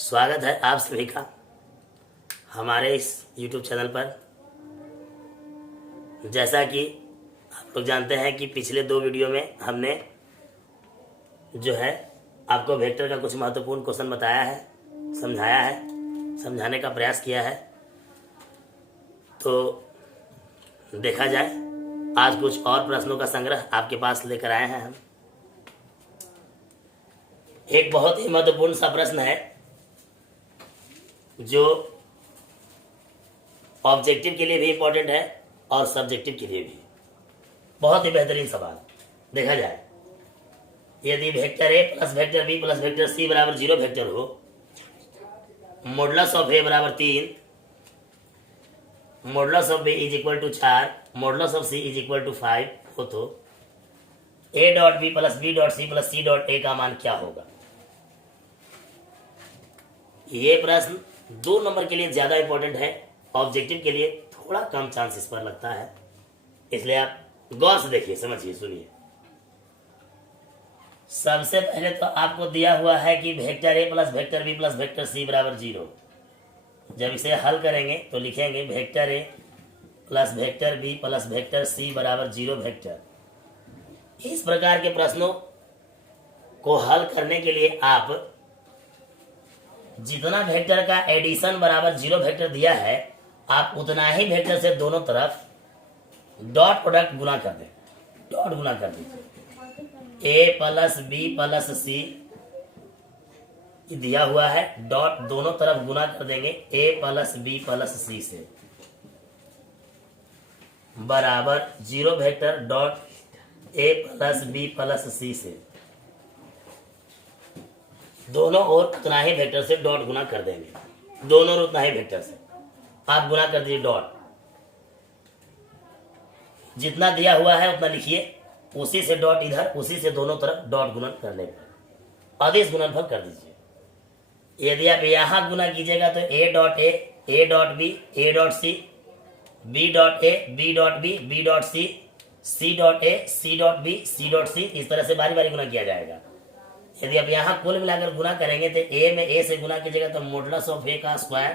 स्वागत है आप सभी का हमारे इस YouTube चैनल पर। जैसा कि आप लोग जानते हैं कि पिछले 2 वीडियो में हमने जो है आपको वेक्टर का कुछ महत्वपूर्ण क्वेश्चन बताया है, समझाया है, समझाने का प्रयास किया है। तो देखा जाए, आज कुछ और प्रश्नों का संग्रह आपके पास लेकर आए हैं हम। एक बहुत ही महत्वपूर्ण सा प्रश्न है जो ऑब्जेक्टिव के लिए भी इंपॉर्टेंट है और सब्जेक्टिव के लिए भी। बहुत ही बेहतरीन सवाल। देखा जाए, यदि vector A plus vector B plus vector C बराबर 0 वेक्टर हो, मॉडुलस ऑफ ए बराबर 3, modulus of B is equal to 4, modulus of C is equal to 5 हो, तो A dot B plus B dot C plus C dot A का मान क्या होगा? ये प्रश्न 2 नंबर के लिए ज्यादा इंपॉर्टेंट है, ऑब्जेक्टिव के लिए थोड़ा कम चांस इस पर लगता है, इसलिए आप गौर से देखिए, समझिए, सुनिए। सबसे पहले तो आपको दिया हुआ है कि vector A plus vector B plus vector C बराबर 0। जब इसे हल करेंगे तो लिखेंगे vector A plus vector B plus vector C बराबर 0 वेक्टर। इस प्रकार के प्रश्नों को हल करने के लिए आप जितना वेक्टर का एडिशन बराबर 0 वेक्टर दिया है, आप उतना ही वेक्टर से दोनों तरफ डॉट प्रोडक्ट गुना कर दें, डॉट गुना कर दीजिए। A plus B plus C दिया हुआ है, डॉट दोनों तरफ गुना कर देंगे A plus B plus C से बराबर 0 vector dot A plus B plus C से। दोनों ओर उतना ही वेक्टर से डॉट गुना कर देंगे, दोनों ओर उतना ही वेक्टर से आप गुना कर दीजिए डॉट। जितना दिया हुआ है उतना लिखिए, उसी से डॉट इधर, उसी से दोनों तरफ डॉट गुणन करने पर अदिश गुणनफल कर दीजिए। यदि आप यहां गुना कीजिएगा तो A dot B, A dot C, B dot A, B dot B, B dot C dot A, C dot B, C dot C, इस तरह से बारी बारी गुना किया जाएगा। यदि आप यहाँ कुल मिलाकर गुना करेंगे तो ए में ए से गुना कीजिएगा तो मॉडुलस ऑफ ए का स्क्वायर,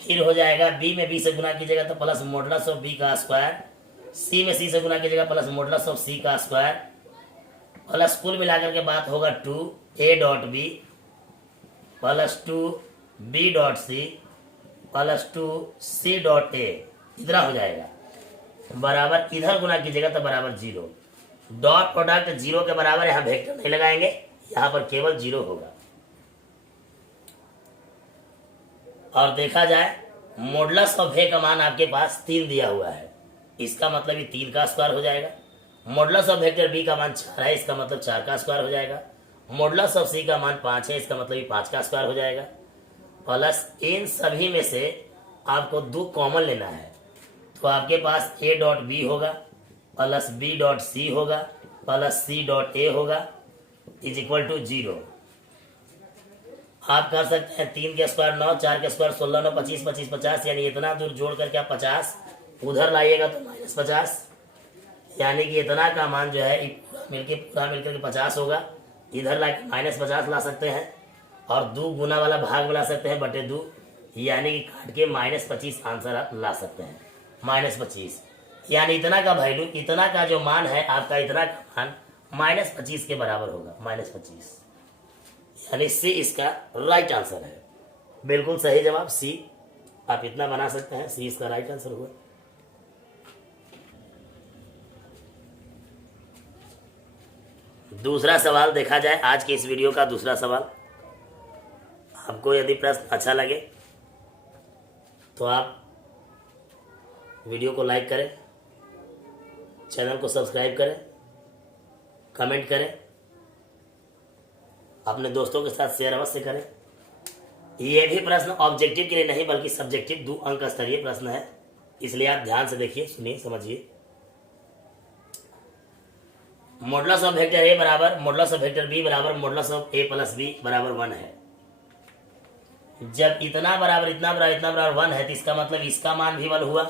फिर हो जाएगा बी में बी से गुना कीजिएगा तो प्लस मॉडुलस ऑफ बी का स्क्वायर, सी में सी से गुना कीजिएगा प्लस मॉडुलस ऑफ सी का स्क्वायर, प्लस कुल मिलाकर के बात होगा 2 A dot B plus 2 B dot C plus 2 C dot A, इतना हो जाएगा। बराबर इधर गुना कीजिएगा तो बराबर 0। डॉट प्रोडक्ट 0 के बराबर, यहाँ वेक्टर नहीं लगाएंगे, यहाँ पर केवल 0 होगा। और देखा जाए, मॉडुलस ऑफ ए का मान आपके पास 3 दिया हुआ है, इसका मतलब ये 3 का स्क्वायर हो जाएगा। मॉडुलस ऑफ वेक्टर बी का मान 4 है, इसका मतलब 4 का स्क्वायर हो जाएगा। मॉडुलस ऑफ सी का मान 5 है, इसका मतलब ये 5 का स्क्वायर हो जाएगा। प्लस इन सभी में से आपको 2 कॉमन लेना है, तो आपके पास ए डॉट बी होगा प्लस बी डॉट सी होगा प्लस सी डॉट ए होगा इज इक्वल टू 0। आप कर सकते हैं 3 के स्क्वायर 9, 4 के स्क्वायर 16, 9 25, 25 50, यानी इतना दूर जोड़ करके आप 50 उधर लाइएगा तो -50, यानी कि इतना का मान जो है पूरा मिलकर के 50 होगा। इधर ला -50 ला सकते हैं और 2 गुना वाला भाग में ला सकते हैं बटे 2, यानी कि काट के -25 आंसर आप ला सकते हैं। -25 यानी इतना का वैल्यू, इतना का जो मान है आपका, इतना का मान -25 के बराबर होगा, -25, यानी सी इसका राइट आंसर है। बिल्कुल सही जवाब सी, आप इतना बना सकते हैं, सी इसका राइट आंसर हुआ। दूसरा सवाल देखा जाए, आज के इस वीडियो का दूसरा सवाल। आपको यदि प्रश्न अच्छा लगे तो आप वीडियो को लाइक करें, चैनल को सब्सक्राइब करें, कमेंट करें, अपने दोस्तों के साथ शेयर अवश्य करें। ये भी प्रश्न ऑब्जेक्टिव के लिए नहीं बल्कि सब्जेक्टिव 2 अंक स्तरीय प्रश्न है, इसलिए आप ध्यान से देखिए, सुनिए, समझिए। मॉडुलस ऑफ वेक्टर ए बराबर मॉडुलस ऑफ वेक्टर बी बराबर modulus of A plus B बराबर 1 है। जब इतना बराबर इतना बराबर इतना बराबर 1 है तो इसका मतलब इसका मान भी 1 हुआ,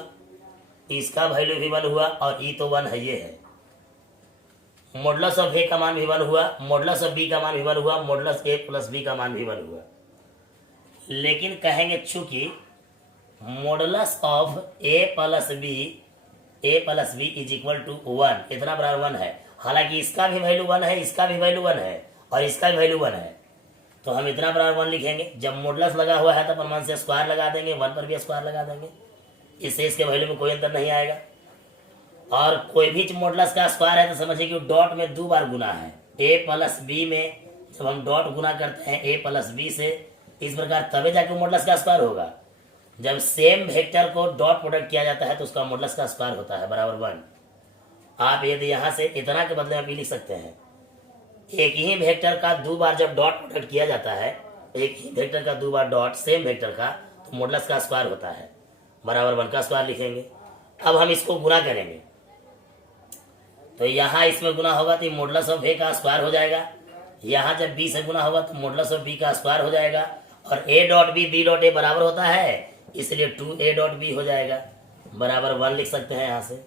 इसका वैल्यू भी 1 हुआ, और ई तो 1 है, ये है। मॉडुलस ऑफ ए का मान भी 1 हुआ, मॉडुलस ऑफ बी का मान भी 1 हुआ, मॉडुलस ए प्लस बी का मान भी 1 हुआ। लेकिन कहेंगे चूंकि modulus of A plus B is equal to 1, इतना बराबर 1 है। हालांकि इसका भी वैल्यू 1 है, इसका भी वैल्यू 1 है और इसका भी वैल्यू 1 है, तो हम इतना बराबर 1 लिखेंगे। जब मॉडुलस लगा हुआ है तो अपन 1 से स्क्वायर लगा देंगे, 1 पर भी स्क्वायर लगा देंगे, इससे इसके वैल्यू में कोई अंतर नहीं आएगा। और कोई भी मॉडुलस का स्क्वायर है तो समझिए कि डॉट में 2 बार गुना है। ए प्लस बी में जब हम डॉट गुना करते हैं ए प्लस बी से इस प्रकार, तभी जाके मॉडुलस का स्क्वायर होगा। जब same vector co dot product किया जाता है तो उसका मॉडुलस का स्क्वायर होता है बराबर 1। आप यदि यहाँ से इतना के बदले आप ये लिख सकते हैं, एक ही वेक्टर का 2 बार जब डॉट प्रोडक्ट किया जाता है, एक ही वेक्टर का 2 बार डॉट सेम वेक्टर का, तो मॉडुलस का स्क्वायर होता है बराबर 1 का स्क्वायर लिखेंगे। अब हम इसको गुना करेंगे तो यहाँ इसमें गुना होगा तो मॉडुलस ऑफ ए का स्क्वायर हो जाएगा। यहाँ जब बी से गुना होगा तो मॉडुलस ऑफ बी का स्क्वायर हो जाएगा। और A dot B dot A बराबर होता है, इसलिए 2a डॉट बी हो जाएगा बराबर 1 लिख सकते हैं यहाँ से।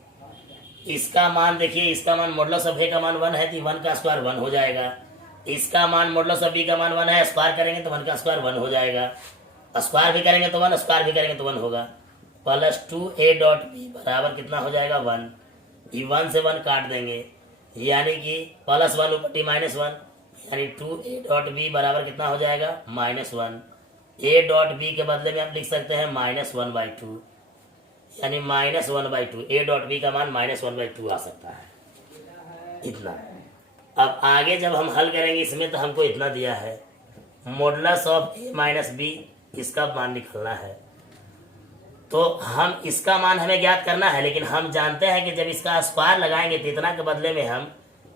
इसका मान देखिए, इसका मान मॉडुलस ऑफ ए का मान 1 है तो 1 का स्क्वायर 1 हो जाएगा। इसका मान मॉडुलस ऑफ बी का मान 1 है, स्क्वायर करेंगे तो 1 का स्क्वायर 1 हो जाएगा। स्क्वायर भी करेंगे तो 1, स्क्वायर भी करेंगे तो 1 होगा। प्लस 2a डॉट बी बराबर कितना हो जाएगा 1। ये 1 से 1 काट देंगे, यानी कि प्लस 1 ऊपर टी माइनस 1, यानी 2a डॉट बी बराबर कितना हो जाएगा -1। a डॉट बी के बदले में आप लिख सकते हैं -1/2, यानी -1/2। a डॉट बी का मान -1/2 आ सकता है, इतना। अब आगे जब हम हल करेंगे इसमें तो हमको इतना दिया है, modulus of a minus B, इसका मान निकालना है। तो हम इसका मान हमें ज्ञात करना है, लेकिन हम जानते हैं कि जब इसका स्क्वायर लगाएंगे तो इतना के बदले में हम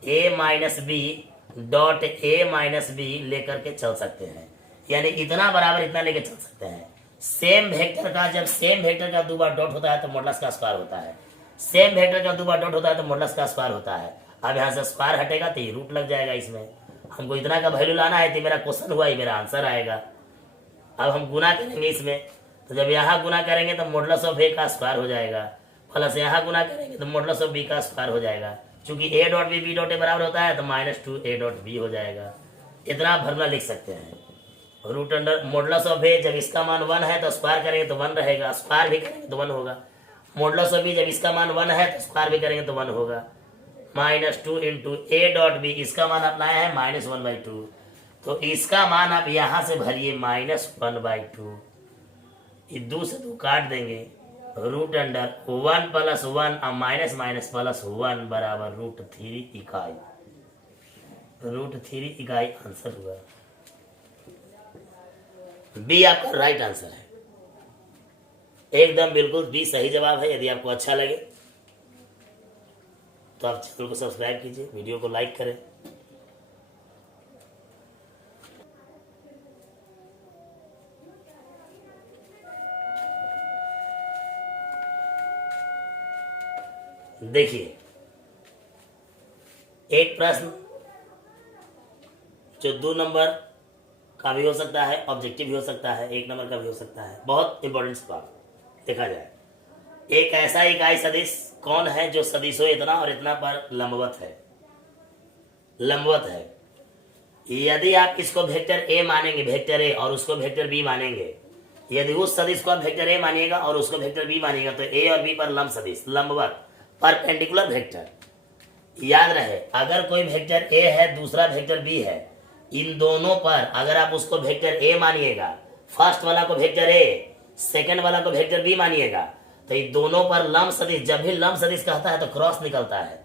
a minus B dot a minus B लेकर के चल सकते हैं, यानी इतना बराबर इतना लेके चल सकते हैं। सेम वेक्टर का जब सेम वेक्टर का 2 बार डॉट होता है तो मॉडुलस का स्क्वायर होता है, सेम वेक्टर का 2 बार डॉट होता है तो मॉडुलस का स्क्वायर होता है। अब यहाँ से स्क्वायर हटेगा तो ये रूट लग जाएगा इसमें। हमको इतना का वैल्यू लाना है तो मेरा क्वेश्चन हुआ, ही मेरा आंसर आएगा। अब हम गुना करेंगे इसमें, तो जब यहाँ गुना करेंगे तो मॉडुलस ऑफ ए का स्क्वायर हो जाएगा, प्लस यहाँ गुना करेंगे तो मॉडुलस ऑफ बी का स्क्वायर हो जाएगा। चूंकि a dot B dot A बराबर होता है तो -2a डॉट बी हो जाएगा। इतना फॉर्मूला लिख सकते हैं। रूट अंडर मॉडुलस ऑफ ए, जब इसका मान 1 है तो स्क्वायर करेंगे तो 1 रहेगा, स्क्वायर भी करेंगे तो 1 होगा। मॉडुलस ऑफ बी, जब इसका मान 1 है तो स्क्वायर भी करेंगे तो 1 होगा। -2 इंटू a डॉट बी, इसका मान आप लाए हैं -1/2, तो इसका मान आप यहाँ से भरिए -1/2। ये 2 से 2 काट देंगे, रूट अंडर 1 + 1 और माइनस प्लस 1 बराबर √3 इकाई। √3 इकाई आंसर हुआ। बी आपका राइट आंसर है, एकदम बिल्कुल बी सही जवाब है। यदि आपको अच्छा लगे तो आप चैनल को सब्सक्राइब कीजिए, वीडियो को लाइक करें। देखिए, एक प्रश्न जो 2 नंबर का भी हो सकता है, ऑब्जेक्टिव भी हो सकता है, 1 नंबर का भी हो सकता है। बहुत इंपॉर्टेंट सवाल देखा जाए। एक ऐसा इकाई सदिश कौन है जो सदिशों इतना और इतना पर लंबवत है? लंबवत है। यदि आप इसको वेक्टर ए मानेंगे, वेक्टर ए, और उसको वेक्टर बी मानेंगे, यदि उस सदिश को आप वेक्टर ए मानिएगा और उसको वेक्टर बी मानिएगा तो ए और बी पर लंब सदिश, लंबवत, परपेंडिकुलर वेक्टर। याद रहे, अगर कोई वेक्टर ए है, दूसरा वेक्टर बी है, इन दोनों पर अगर आप उसको वेक्टर ए मानिएगा, फर्स्ट वाला को वेक्टर ए, सेकंड वाला को वेक्टर बी मानिएगा, तो इन दोनों पर लंब सदिश, जब भी लंब सदिश कहता है तो क्रॉस निकलता है।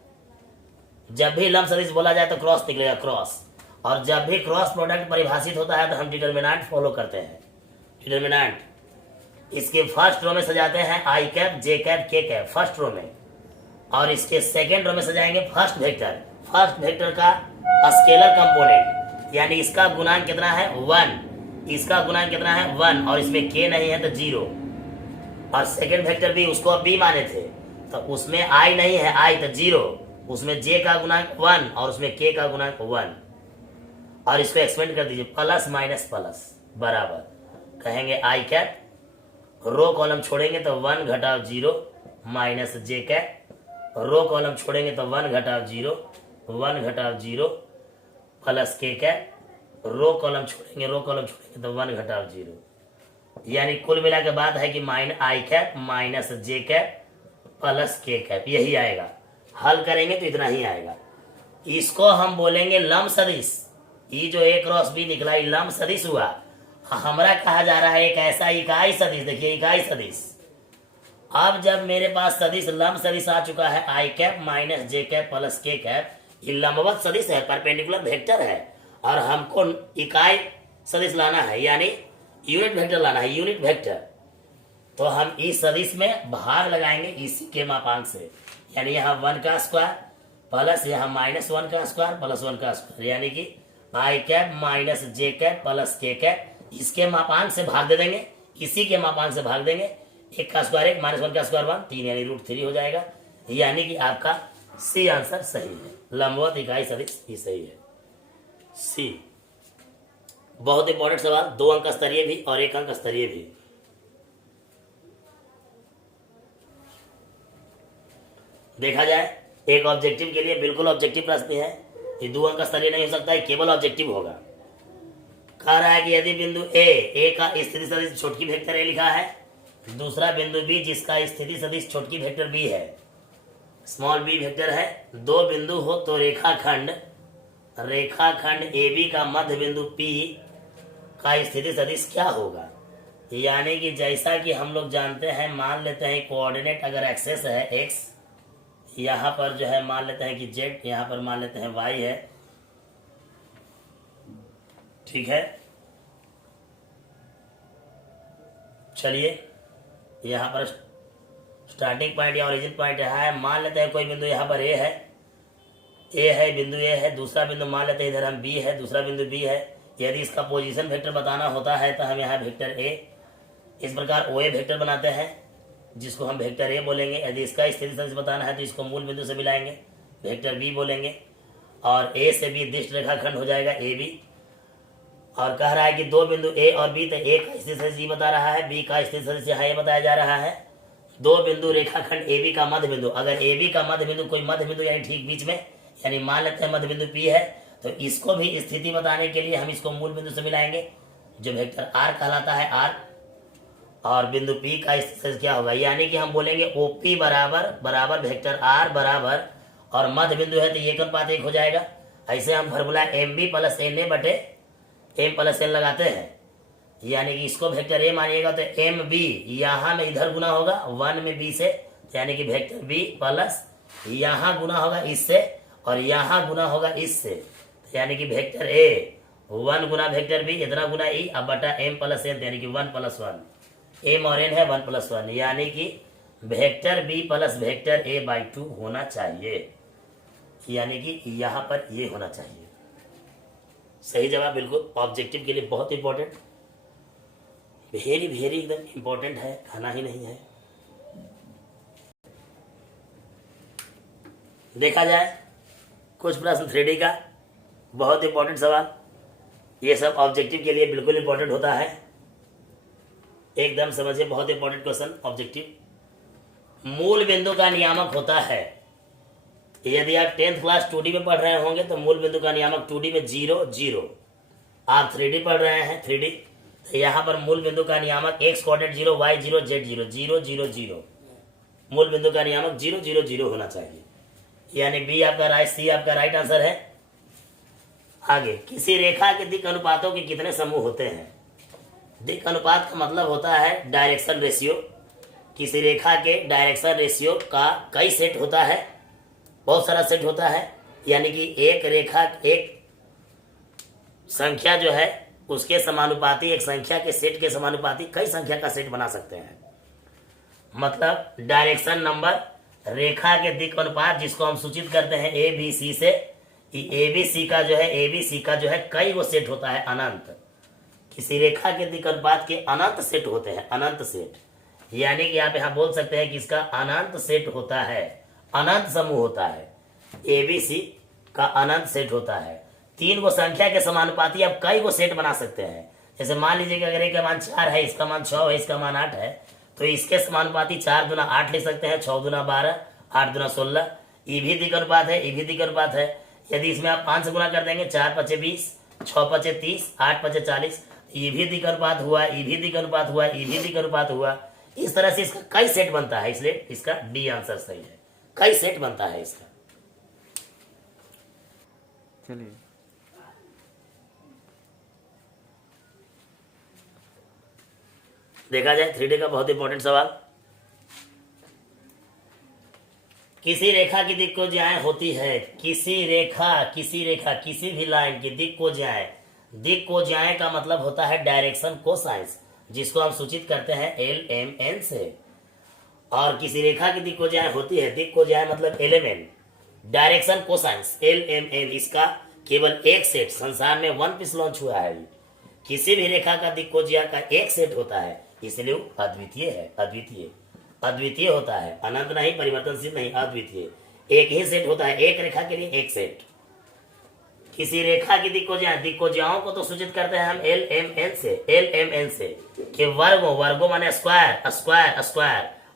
जब भी लंब सदिश बोला जाए तो क्रॉस निकलेगा, क्रॉस। और जब भी क्रॉस प्रोडक्ट परिभाषित होता है तो हम डिटर्मिनेंट फॉलो करते हैं। डिटर्मिनेंट इसके फर्स्ट रो में सजाते हैं आई कैप, जे कैप, के कैप, फर्स्ट रो में, और इसके सेकेंड रो में सजाएंगे फर्स्ट वेक्टर का स्केलर कंपोनेंट, यानी इसका गुणांक कितना है 1, इसका गुणांक कितना है 1, और इसमें के नहीं है तो 0। और सेकेंड वेक्टर भी, उसको बी माने थे तो उसमें आई नहीं है, आई तो 0, उसमें जे का गुणांक 1 और उसमें के का गुणांक 1। और इसको एक्सपेंड कर दीजिए, प्लस माइनस प्लस बराबर, कहेंगे आई कैप, रो कॉलम छोड़ेंगे तो 1 घटाव 0 माइनस जे कैप, रो कॉलम छोड़ेंगे तो 1 घटाव 0 1 घटाव 0 प्लस के कैप, रो कॉलम छोड़ेंगे तो 1 घटाव 0। यानी कुल मिला के बाद है कि mine I cap minus J cap plus के कैप, यही आएगा। हल करेंगे तो इतना ही आएगा। इसको हम बोलेंगे लंब सदिश। ये जो ए क्रॉस बी निकला ये लंब सदिश हुआ। हमारा कहा जा रहा है एक ऐसा इकाई सदिश, देखिए इकाई सदिश। अब जब मेरे पास सदिश लंब सदिश आ चुका है आई कैप माइनस जे कैप प्लस के कैप, ये लंबवत सदिश है, परपेंडिकुलर वेक्टर है, और हमको इकाई सदिश लाना है, यानी यूनिट वेक्टर लाना है, यूनिट वेक्टर। तो हम इस सदिश में भाग लगाएंगे इसी के मापांक से, यानी यहाँ 1 का स्क्वायर प्लस यहाँ -1 का स्क्वायर प्लस 1 का स्क्वायर, यानी कि आई कैप माइनस जे कैप प्लस के कैप, इसके मापांक से भाग दे देंगे, इसी के मापांक से भाग देंगे। 1 का स्क्वायर 1 -1 का स्क्वायर 1, 3 यानी √3 हो जाएगा। यानी कि आपका सी आंसर सही है, लंबवत इकाई सदिश ही सही है, सी। बहुत इंपॉर्टेंट सवाल, 2 अंक स्तरीय भी और 1 अंक स्तरीय भी। देखा जाए एक ऑब्जेक्टिव के लिए बिल्कुल ऑब्जेक्टिव प्रश्न है, ये 2 अंक स्तरीय नहीं हो सकता है, केवल ऑब्जेक्टिव होगा। कह रहा है कि यदि बिंदु ए का स्थिति सदिश छोटकी वेक्टर ए लिखा है, दूसरा बिंदु बी जिसका स्थिति सदिश छोटकी वेक्टर बी है, स्मॉल बी वेक्टर है, 2 बिंदु हो तो रेखाखंड ए बी का मध्य बिंदु पी का स्थिति सदिश क्या होगा। यानी कि जैसा कि हम लोग जानते हैं, मान लेते हैं कोऑर्डिनेट अगर एक्सेस है एक्स, यहाँ पर जो है मान लेते हैं कि जेड, यहाँ पर मान लेते हैं वाई है, ठीक है। चलिए यहाँ पर स्टार्टिंग पॉइंट या ओरिजिन पॉइंट है, मान लेते हैं कोई बिंदु यहाँ पर ए है, बिंदु ए है, दूसरा बिंदु मान लेते हैं इधर हम बी है, दूसरा बिंदु बी है। यदि इसका पोजीशन वेक्टर बताना होता है तो हम यहाँ वेक्टर ए इस प्रकार ओ ए वेक्टर बनाते हैं, जिसको हम वेक्टर ए बोलेंगे। यदि इसका स्थिति सदिश बताना है तो इसको मूल बिंदु से मिलाएंगे, वेक्टर बी बोलेंगे, और ए से बी दिष्ट रेखाखंड हो जाएगा ए बी। और कह रहा है कि 2 बिंदु ए और बी, तो ए का स्थिति सदिश ये बता रहा है, बी का स्थिति सदिश यहाँ ये बताया जा रहा है। 2 बिंदु रेखाखंड ए बी का मध्य बिंदु, अगर ए बी का मध्य बिंदु कोई मध्य बिंदु यानी ठीक बीच में, यानी मान लेते हैं मध्य बिंदु पी है, तो इसको भी स्थिति बताने के लिए हम इसको मूल बिंदु से मिलाएंगे, जो वेक्टर आर कहलाता है आर, और बिंदु पी का स्थिति सदिश क्या होगा, यानी कि हम बोलेंगे ओपी बराबर वेक्टर आर बराबर, और मध्य बिंदु है तो 1:1 हो जाएगा। ऐसे हम formula M B plus N A बटे एम प्लस एन लगाते हैं, यानी कि इसको वेक्टर ए मानिएगा तो एम बी यहाँ में इधर गुना होगा 1 में बी से, यानी कि वेक्टर बी प्लस यहाँ गुना होगा इससे और यहाँ गुना होगा इससे, यानी कि वेक्टर ए 1 गुना वेक्टर बी इतना गुना ई, अब बटा एम प्लस एन, यानी कि 1 + 1, एम और एन है 1 + 1, यानी कि vector B plus vector A by 2 होना चाहिए, यानी कि यहाँ पर ये होना चाहिए। सही जवाब बिल्कुल ऑब्जेक्टिव के लिए बहुत इंपॉर्टेंट, वेरी एकदम इंपॉर्टेंट है, खाना ही नहीं है। देखा जाए कुछ प्रश्न 3D का, बहुत इंपॉर्टेंट सवाल, ये सब ऑब्जेक्टिव के लिए बिल्कुल इंपॉर्टेंट होता है, एकदम समझिए, बहुत इंपॉर्टेंट क्वेश्चन ऑब्जेक्टिव। मूल बिंदु का नियामक होता है, यदि आप 10th क्लास 2D में पढ़ रहे होंगे तो मूल बिंदु का नियामक 2D में 0 0, आप 3D पढ़ रहे हैं 3D, तो यहाँ पर मूल बिंदु का नियामक x कोऑर्डिनेट 0 y 0 z 0 0 0 0, मूल बिंदु का नियामक 0 0 0 होना चाहिए, यानी बी आपका राइट, सी आपका राइट आंसर है। आगे, किसी रेखा के दिक् अनुपातों के कितने समूह होते हैं। दिक् अनुपात का मतलब होता है डायरेक्शन रेशियो, किसी रेखा के डायरेक्शन रेशियो का कई सेट होता है, बहुत सारा सेट होता है, यानी कि एक रेखा एक संख्या जो है उसके समानुपाती, एक संख्या के सेट के समानुपाती कई संख्या का सेट बना सकते हैं। मतलब डायरेक्शन नंबर रेखा के दिक् अनुपात जिसको हम सूचित करते हैं ए बी सी से, ए बी सी का जो है कई वो सेट होता है अनंत, किसी रेखा के दिक् अनुपात के अनंत सेट होते हैं, अनंत सेट, यानी कि आप यहाँ बोल सकते हैं कि इसका अनंत सेट होता है, अनंत समूह होता है, ए बी सी का अनंत सेट होता है। 3 को संख्या के समानुपाती आप कई को सेट बना सकते हैं, जैसे मान लीजिए कि अगर एक का मान 4 है, इसका मान 6 है, इसका मान 8 है, तो इसके समानुपाती 4 दूना 8 लिख सकते हैं, 6 दूना 12, 8 दूना 16, ये भी दिक् अनुपात है, ये भी दिक् अनुपात है। यदि इसमें आप 5 से गुना कर देंगे, 4 × 5 = 20, 6 × 5 = 30, 8 × 5 = 40, ई भी दिक अनुपात हुआ, ई भी दिक अनुपात हुआ, ई भी दिक अनुपात हुआ। इस तरह से इसका कई सेट बनता है, इसलिए इसका डी आंसर सही है। कई सेट बनता है इसका। चलिए देखा जाए 3D का बहुत इंपॉर्टेंट सवाल। किसी रेखा की दिक् को ज्याए होती है, किसी रेखा किसी भी लाइन की दिक् को ज्याए का मतलब होता है डायरेक्शन कोसाइंस, जिसको हम सूचित करते हैं LMN से। और किसी रेखा की दिक् को ज्याए होती है, दिक् को ज्याए मतलब LMN, डायरेक्शन कोसाइंस LMN। इसका केवल एक सेट संसार में 1 पीस लॉन्च हुआ है। किसी भी रेखा का दिक् को ज्या का एक सेट होता है, इसलिए वो अद्वितीय है। अद्वितीय होता है, अनंत नहीं, परिवर्तनशील नहीं, अद्वितीय। एक ही सेट होता है, एक रेखा के लिए एक सेट। किसी रेखा की दिक् को ज्याओं को तो सूचित करते हैं हम LMN से कि वर्गों माने स्क्वायर,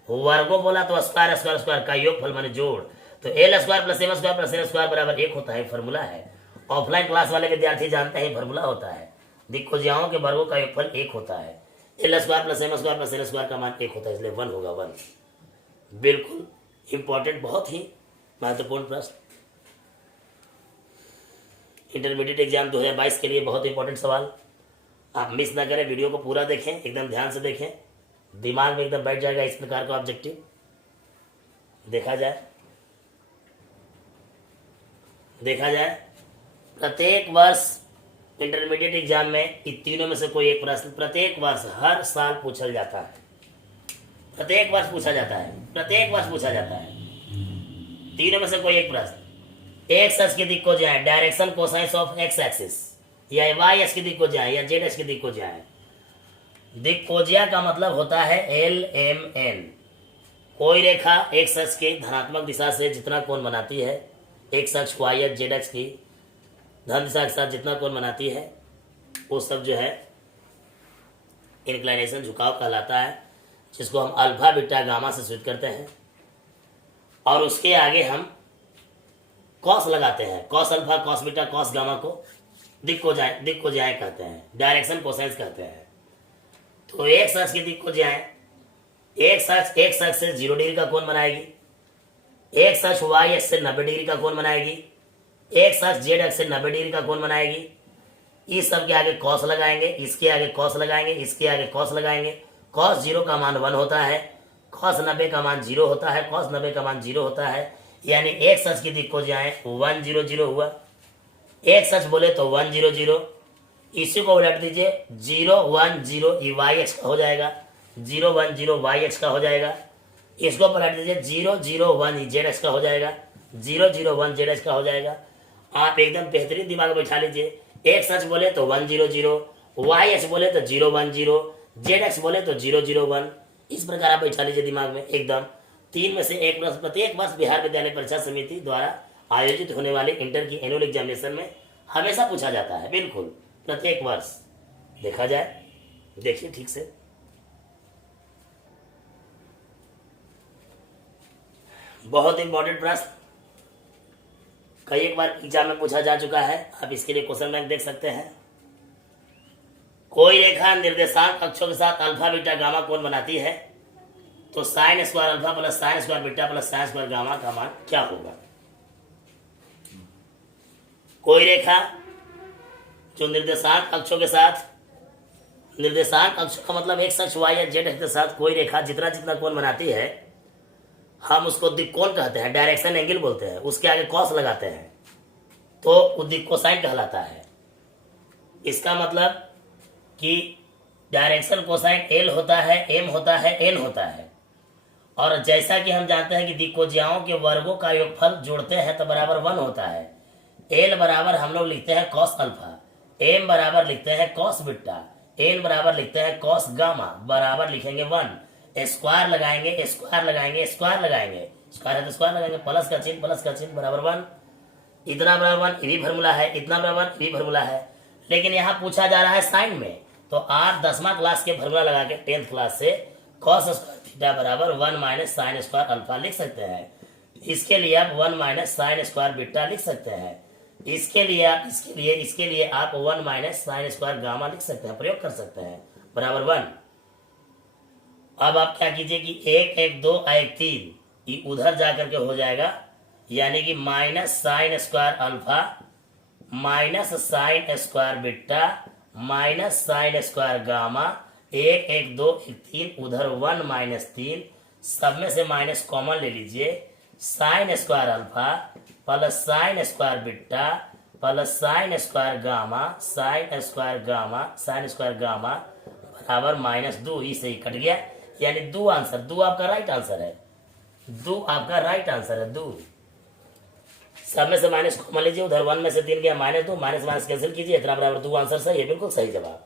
वर्गों बोला तो स्क्वायर का योगफल माने जोड़। तो L square plus M square plus N square बराबर 1 होता है, फॉर्मूला है। ऑफलाइन क्लास वाले विद्यार्थी जानते हैं फॉर्मूला होता है। दिक् को ज्याओं के वर्गों का योगफल 1 होता है। L square plus M square plus N square का मान 1 होता है, इसलिए 1 होगा 1। बिल्कुल इंपॉर्टेंट, बहुत ही महत्वपूर्ण प्रश्न, इंटरमीडिएट एग्जाम 2022 के लिए बहुत इंपॉर्टेंट सवाल। आप मिस ना करें, वीडियो को पूरा देखें, एकदम ध्यान से देखें, दिमाग में एकदम बैठ जाएगा इस प्रकार का ऑब्जेक्टिव। देखा जाए प्रत्येक वर्ष इंटरमीडिएट एग्जाम में इन तीनों में से कोई एक प्रश्न प्रत्येक वर्ष हर साल पूछा जाता है। प्रत्येक वर्ष पूछा जाता है तीनों में से कोई एक प्रश्न। एक्स अक्ष की दिक् को जाए, direction cosines of x axis, या वाई अक्ष की दिक् को जाए या जेड अक्ष की दिक् को जाए। दिक् को ज्या का मतलब होता है LMN। कोई रेखा एक्स अक्ष की धनात्मक दिशा से जितना कोण बनाती है, एक्स अक्ष वाई अक्ष जेड अक्ष की धन दिशा के साथ जितना कोण बनाती है, वो सब जो है इंक्लाइनेशन, झुकाव कहलाता है, जिसको हम अल्फा बीटा गामा से सूचित करते हैं। और उसके आगे हम कॉस लगाते हैं, cos alpha cos beta cos gamma को दिक् को ज्याए कहते हैं, डायरेक्शन कोसाइंस कहते हैं। तो एक अक्ष की दिक् को ज्याए, एक अक्ष से 0 डिग्री का कोण बनाएगी, एक अक्ष वाई अक्ष से 90 डिग्री का कोण बनाएगी, एक अक्ष जेड अक्ष से 90 डिग्री का कोण बनाएगी। इस सब के आगे कॉस लगाएंगे, इसके आगे कॉस लगाएंगे, इसके आगे कॉस लगाएंगे। कॉस 0 का मान 1 होता है, कॉस 90 का मान 0 होता है, कॉस 90 का मान 0 होता है। यानी एक अक्ष की दिक् को जाए 1 0 0 हुआ। एक अक्ष बोले तो 1 0 0, इसी को उलट दीजिए 0 1 0, ये वाई अक्ष का हो जाएगा, 0 1 0 वाई अक्ष का हो जाएगा। इसको पलट दीजिए 0 0 1 जेड अक्ष का हो जाएगा, 0 0 1 जेड अक्ष का हो जाएगा। आप एकदम बेहतरीन दिमाग में बैठा लीजिए। एक्स अक्ष बोले तो 1 0 0, वाई अक्ष बोले तो 0 1 0, जेड अक्ष बोले तो 0 0 1। इस प्रकार आप बैठा लीजिए दिमाग में एकदम। 3 में से एक प्रश्न प्रत्येक वर्ष बिहार विद्यालय परीक्षा समिति द्वारा आयोजित होने वाले इंटर की एनुअल एग्जामिनेशन में हमेशा पूछा जाता है, बिल्कुल प्रत्येक वर्ष। देखा जाए, देखिए ठीक से। बहुत इंपॉर्टेंट प्रश्न, कई एक बार एग्जाम में पूछा जा चुका है, आप इसके लिए क्वेश्चन बैंक देख सकते हैं। कोई रेखा निर्देशांक अक्षों के साथ अल्फा बीटा गामा कोण बनाती है, तो sine square alpha plus sine square beta plus sine square gamma का मान क्या होगा। कोई रेखा जो निर्देशांक अक्षों के साथ, निर्देशांक अक्षों का मतलब एक्स अक्ष वाई या जेड अक्ष के साथ कोई रेखा जितना जितना कोण बनाती है, हम उसको दिक्कोण कहते हैं, डायरेक्शन एंगल बोलते हैं। उसके आगे कॉस लगाते हैं तो वो दिक्कोसाइन कहलाता है। इसका मतलब कि डायरेक्शन कोसाइन L होता है, M होता है, N होता है। और जैसा कि हम जानते हैं कि दिक्कोज्याओं के वर्गों का योगफल जोड़ते हैं तो बराबर 1 होता है। L बराबर हम लोग लिखते हैं कॉस अल्फा, M बराबर लिखते हैं कॉस बीटा, N बराबर लिखते हैं कॉस गामा, बराबर लिखेंगे 1। स्क्वायर लगाएंगे, स्क्वायर लगाएंगे, स्क्वायर लगाएंगे, स्क्वायर है तो स्क्वायर लगाएंगे, प्लस का चिन्ह बराबर 1। इतना बराबर 1 ये भी फॉर्मूला है, इतना बराबर ये भी फॉर्मूला है। लेकिन यहाँ पूछा जा रहा है साइन में, तो आप 10वां क्लास के फॉर्मूला लगा के 10th क्लास से कॉस स्क्वायर थीटा बराबर 1 माइनस साइन स्क्वायर अल्फा लिख सकते हैं। इसके लिए आप 1 माइनस साइन स्क्वायर बीटा लिख सकते हैं। इसके लिए आप 1 माइनस साइन स्क्वायर गामा लिख सकते हैं, प्रयोग कर सकते हैं, बराबर 1। अब आप क्या कीजिए कि 1 1 2 1 3 ये उधर जाकर के हो जाएगा, यानी कि minus sine square alpha minus sine square beta minus sine square gamma, 1 1 2 1 3 उधर 1 माइनस 3, सब में से माइनस कॉमन ले लीजिए, sine square alpha plus sine square beta plus sine square gamma sine square gamma बराबर माइनस 2, इसे ही कट गया, यानी 2 आंसर, 2 आपका राइट आंसर है, 2 आपका राइट आंसर है, 2। सब में से माइनस कॉमन लीजिए, उधर 1 में से 3 गया माइनस 2, माइनस माइनस कैंसिल कीजिए, इतना बराबर 2 आंसर सही है, बिल्कुल सही जवाब।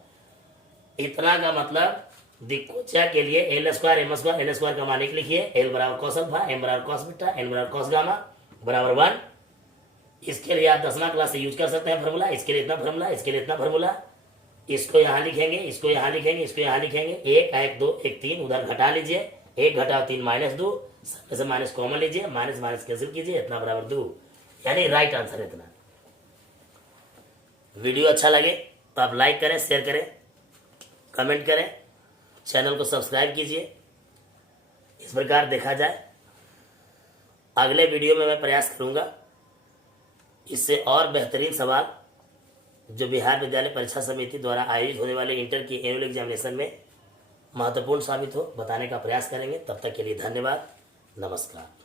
इतना का मतलब दिक्कोचा के लिए L square M square N square का मानिक लिखिए, एल बराबर कॉस अल्फा एम बराबर कॉस बीटा एन बराबर कॉस गामा बराबर 1। इसके लिए आप 10वां क्लास से यूज कर सकते हैं फार्मूला, इसके लिए इतना फार्मूला, इसके लिए इतना फार्मूला, इसको यहाँ लिखेंगे, इसको यहाँ लिखेंगे, इसको यहाँ लिखेंगे, 1 1 2 1 3 उधर घटा लीजिए, 1 घटाओ 3 माइनस 2, सब में से माइनस कॉमन लीजिए, माइनस माइनस कैंसिल कीजिए, इतना बराबर 2, यानी राइट आंसर इतना। वीडियो अच्छा लगे तो आप लाइक करें, शेयर करें, कमेंट करें, चैनल को सब्सक्राइब कीजिए। इस प्रकार देखा जाए अगले वीडियो में मैं प्रयास करूंगा इससे और बेहतरीन सवाल जो बिहार विद्यालय परीक्षा समिति द्वारा आयोजित होने वाले इंटर की एनुअल एग्जामिनेशन में महत्वपूर्ण साबित हो, बताने का प्रयास करेंगे। तब तक के लिए धन्यवाद, नमस्कार।